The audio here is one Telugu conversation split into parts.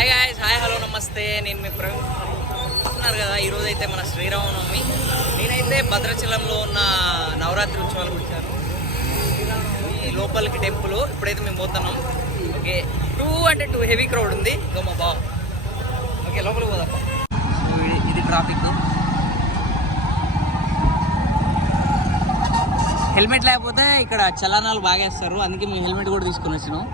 హాయ్ గాయ్స్, హాయ్ హలో నమస్తే. నేను మీ ప్రవీణ్ చూస్తున్నారు కదా. ఈరోజు అయితే మన శ్రీరామనవమి. నేనైతే భద్రాచలంలో ఉన్న నవరాత్రి ఉత్సవాలకు వచ్చాను. ఈ లోపలికి టెంపుల్ ఇప్పుడైతే మేము పోతున్నాం. ఓకే, 2 హెవీ క్రౌడ్ ఉంది. ఇంకా మా బావ ఓకే లోపలికి పోదాం. ఇది ట్రాఫిక్. హెల్మెట్ లేకపోతే ఇక్కడ చలానాలు బాగా వేస్తారు, అందుకే మేము హెల్మెట్ కూడా తీసుకొని వచ్చినాం.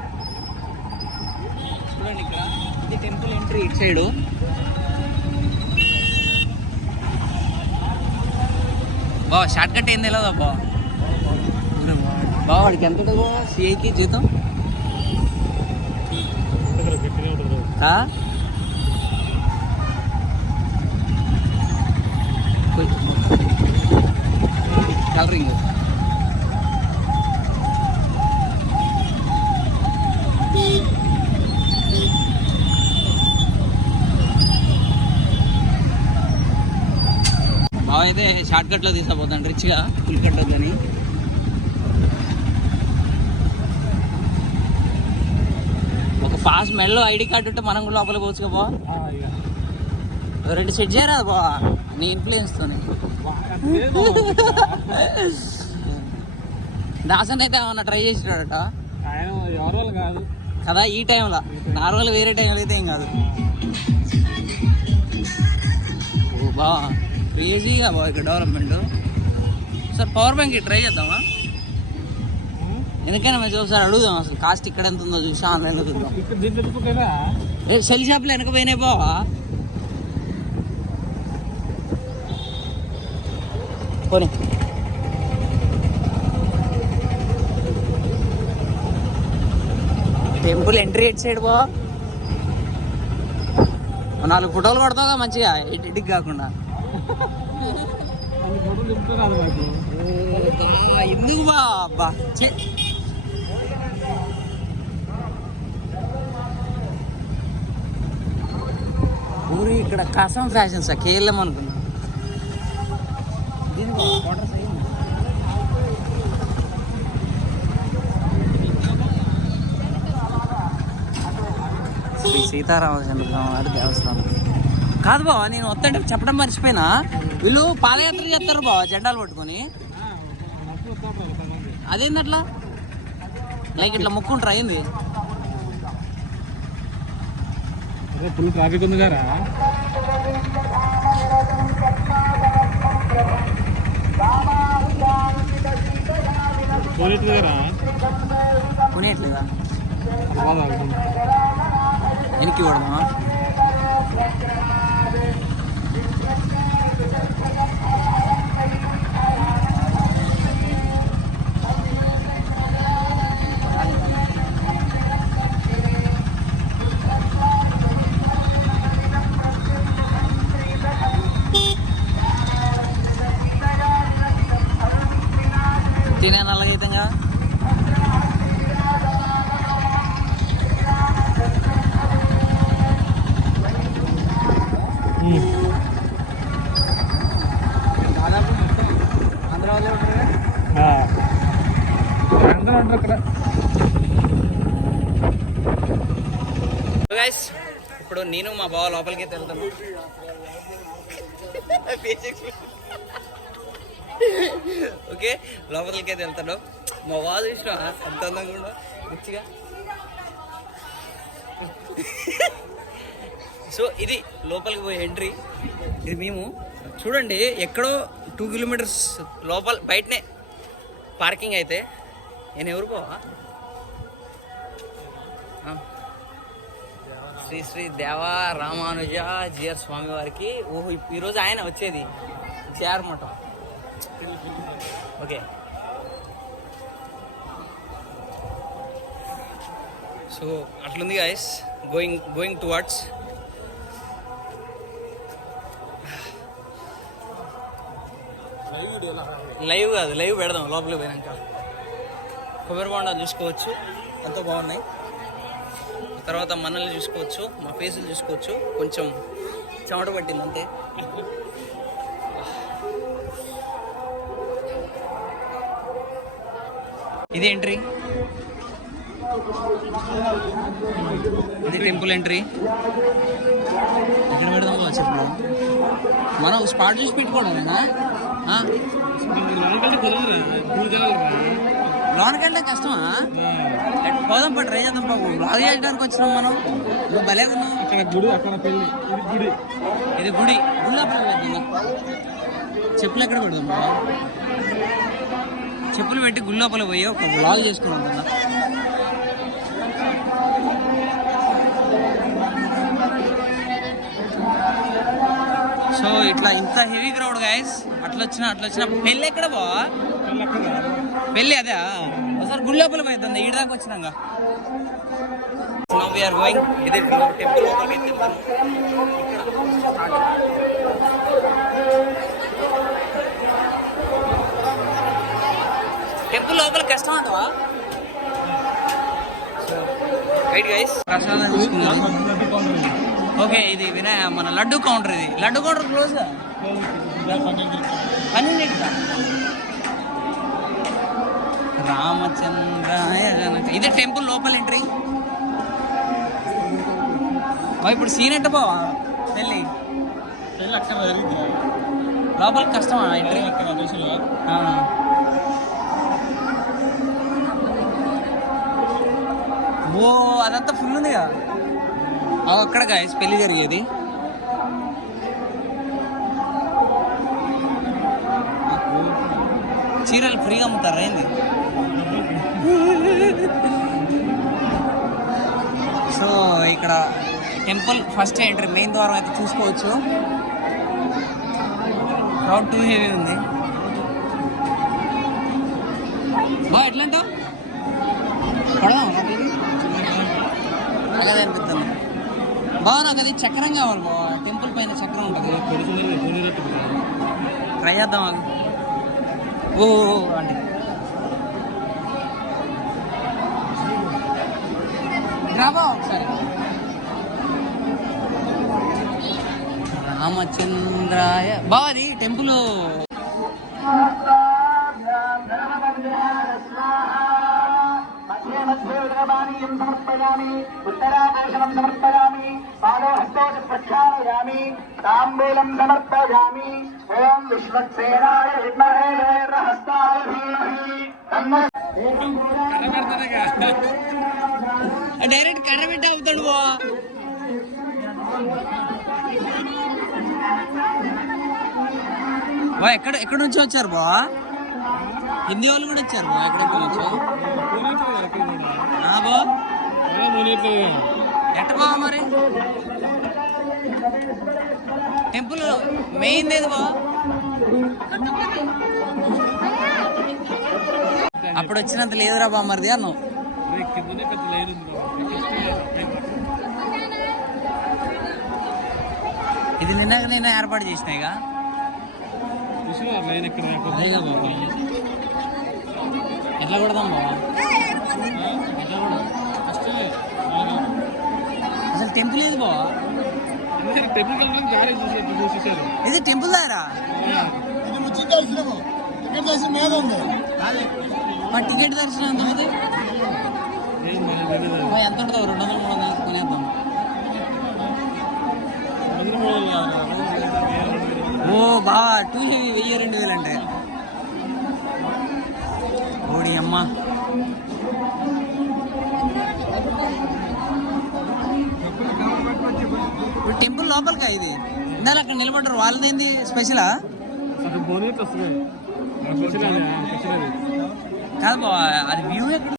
చూడండి, ఇక్కడ ఇది టెంపుల్ ఎంట్రీ ఇటు సైడు. బావ షార్ట్ కట్ ఏం తెలియదు బావ. బావ వాడికి ఎంత ఉంటుంది బావ సిఐకి జీతం? కలరింగ్ బావ అయితే షార్ట్ కట్లో తీసుకుపోతాను రిచ్గా, ఫుల్ కట్ వద్దని. ఒక పాస్ మెల్లో ఐడి కార్డు ఉంటే మనం కూడా లోపలికి పోవచ్చుగా బావ. 2 సెట్ చేయరా బావ నీ ఇన్ఫ్లుయెన్స్తోనే. దాసన్ అయితే ఏమన్నా ట్రై చేసినాడట కదా ఈ టైంలో. నార్మల్ వేరే టైంలో అయితే ఏం కాదు. బా క్రేజీగా బాగా ఇక్కడ development. Sir power bank try చేద్దామా? ఎందుకైనా మంచిగా ఒకసారి అడుగుదాం అసలు కాస్ట్ ఇక్కడ ఎంత ఉందో చూసి ఆన్లైన్లో చూద్దాం. రేపు సెల్ షాప్లో వెనక పోయినాయి బావా. పోనీ టెంపుల్ ఎంట్రీ ఎట్ సైడ్ బా. 4 ఫోటోలు పడతావుగా మంచిగా ఎడిట్ కాకుండా. ఎందుకు బా అబ్బా ఊరి ఇక్కడ కసం ఫ్యాషన్స్ కేఎల్ఎం అనుకున్నా. శ్రీ సీతారామచంద్రస్వామి వారి దేవస్థానం కాదు బావ. నేను వస్తుంటే చెప్పడం మర్చిపోయినా, వీళ్ళు పాదయాత్ర చేస్తారు బావ జెండాలు పట్టుకొని. అదేంది అట్లా లైక్ ఇట్లా మొక్కుంటారు అయింది. ఫుల్ ట్రాఫిక్ ఉంది కదా. కొనేయట్లేదా? వెనక్కి పడమా? తినే నల్లగైతంగా. గైస్ ఇప్పుడు నేను మా బావ లోపలికి వెళ్తాను. ఓకే లోపలికి అయితే వెళ్తాను. మా బావ చూసిన అంత అందంగా కూడా మంచిగా. సో ఇది లోపలికి పోయే ఎంట్రీ. ఇది మేము చూడండి ఎక్కడో 2 కిలోమీటర్స్ లోపల బయటనే పార్కింగ్. అయితే నేను ఎవరు పోవా శ్రీ శ్రీ దేవా రామానుజ జిఆర్ స్వామి వారికి. ఓహో ఈరోజు ఆయన వచ్చేది జిఆర్ మఠం. ఓకే సో అట్లుంది గాయస్. Going towards. లైవ్ కాదు, లైవ్ పెడదాం లోపలికి పోయినాక. కొబ్బరి బొండాలు చూసుకోవచ్చు, ఎంతో బాగున్నాయి. తర్వాత మనల్ని చూసుకోవచ్చు, మా ఫేసులు చూసుకోవచ్చు. కొంచెం చెమట పట్టింది అంతే. ఇది ఎంట్రీ. ఇది టెంపుల్ ఎంట్రీ. ఎక్కడ పెడదాం కావచ్చు ఇప్పుడు మనం స్పాట్ చూసి పెట్టుకోవడమేనా? లోనికి వెళ్ళడం కష్టమా? పోదాం పట్టు ట్రై చేద్దాం బాబు. బ్లాగ్ చేయడానికి వచ్చినాం మనం. నువ్వు భలే ఉన్నావు. ఇది గుడి. గుడి లోపల చెప్పులు ఎక్కడ పెడదాం బాబా? చెప్పులు పెట్టి గుడి లోపల పోయి ఒక బ్లాగ్ చేసుకున్నాం కదా. సో ఇట్లా ఇంత హెవీ క్రౌడ్ గైస్. అట్లా వచ్చిన పెళ్ళి ఎక్కడ బావా? పెళ్ళి అదే ఒకసారి గుడి లోపల పోయిద్దాం. ఈడ దాకా వచ్చినాక ఇది టెంపుల్ లోపలికి టెంపుల్ లోపల కష్టం అంటవా? రైట్ గైస్, ప్రసాదం తీసుకున్నాం. ఓకే, ఇది మన లడ్డు కౌంటర్. ఇది లడ్డు కౌంటర్ క్లోజ్. రామచంద్రాయ జనక. ఇదే టెంపుల్ లోపల ఎంట్రీ. ఇప్పుడు సీన్ ఎట్ట పోవా? పెళ్ళి లోపలికి కష్టమా ఎంట్రీ? ఓ అదంతా ఫుల్ ఉంది కదా. అక్కడ గాయస్ పెళ్లి జరిగేది. చీరలు ఫ్రీగా అమ్ముతారా ఏంది? సో ఇక్కడ టెంపుల్ ఫస్ట్ ఎంట్రీ మెయిన్ ద్వారం అయితే చూసుకోవచ్చు. క్రౌడ్ టూ హెవీ ఉంది. ఎట్లా అంటావు? పడదాం అలాగే అనిపిస్తుంది. బాగా నాకు అది చక్రం కావాలి బావ. టెంపుల్ పైన చక్రం ఉంటుంది. ట్రై చేద్దాం. ఓ అంటే రాబా ఒకసారి. రామచంద్రాయ బావ. అది టెంపుల్ సమర్పయామి, ఉత్తరాదేశం సమర్పయామి, పాదోహస్తోష ప్రక్షాళయామి, తాంబూలం సమర్పయామి. ఓం విశ్వక్సేనాయ విద్మహే వీరహస్తాయ ధీమహి తన్నో. డైరెక్ట్ కర్ర పెట్టి అవుతాడు బా. ఎక్కడ నుంచి వచ్చారు బా? హిందీ వాళ్ళు కూడా వచ్చారు బా. ఎక్కడెక్కడ వచ్చారు బా? ఎట్ట బా మరి? టెంపుల్ మెయిన్ ఏది బా? అప్పుడు వచ్చినంత లేదురా బా మరిది అన్ను. ఇది నిన్న ఏర్పాటు చేసినాయిగా. ఎట్లా కొడదాం బాబా? అసలు టెంపుల్ ఏది బావా? ఇది టెంపుల్ దారా? మా టికెట్ దర్శనం ఎంత ఉంది? ఎంత ఉంటుందో 200-300 కొనేద్దాం. ఓ బా 2,000 అంటే ఓడి అమ్మ. ఇప్పుడు టెంపుల్ లోపలికా ఇది? ఇందాక అక్కడ నిలబడ్డారు వాళ్ళదేంది స్పెషలా? కాదు బాబా, అది వ్యూ ఎక్కడ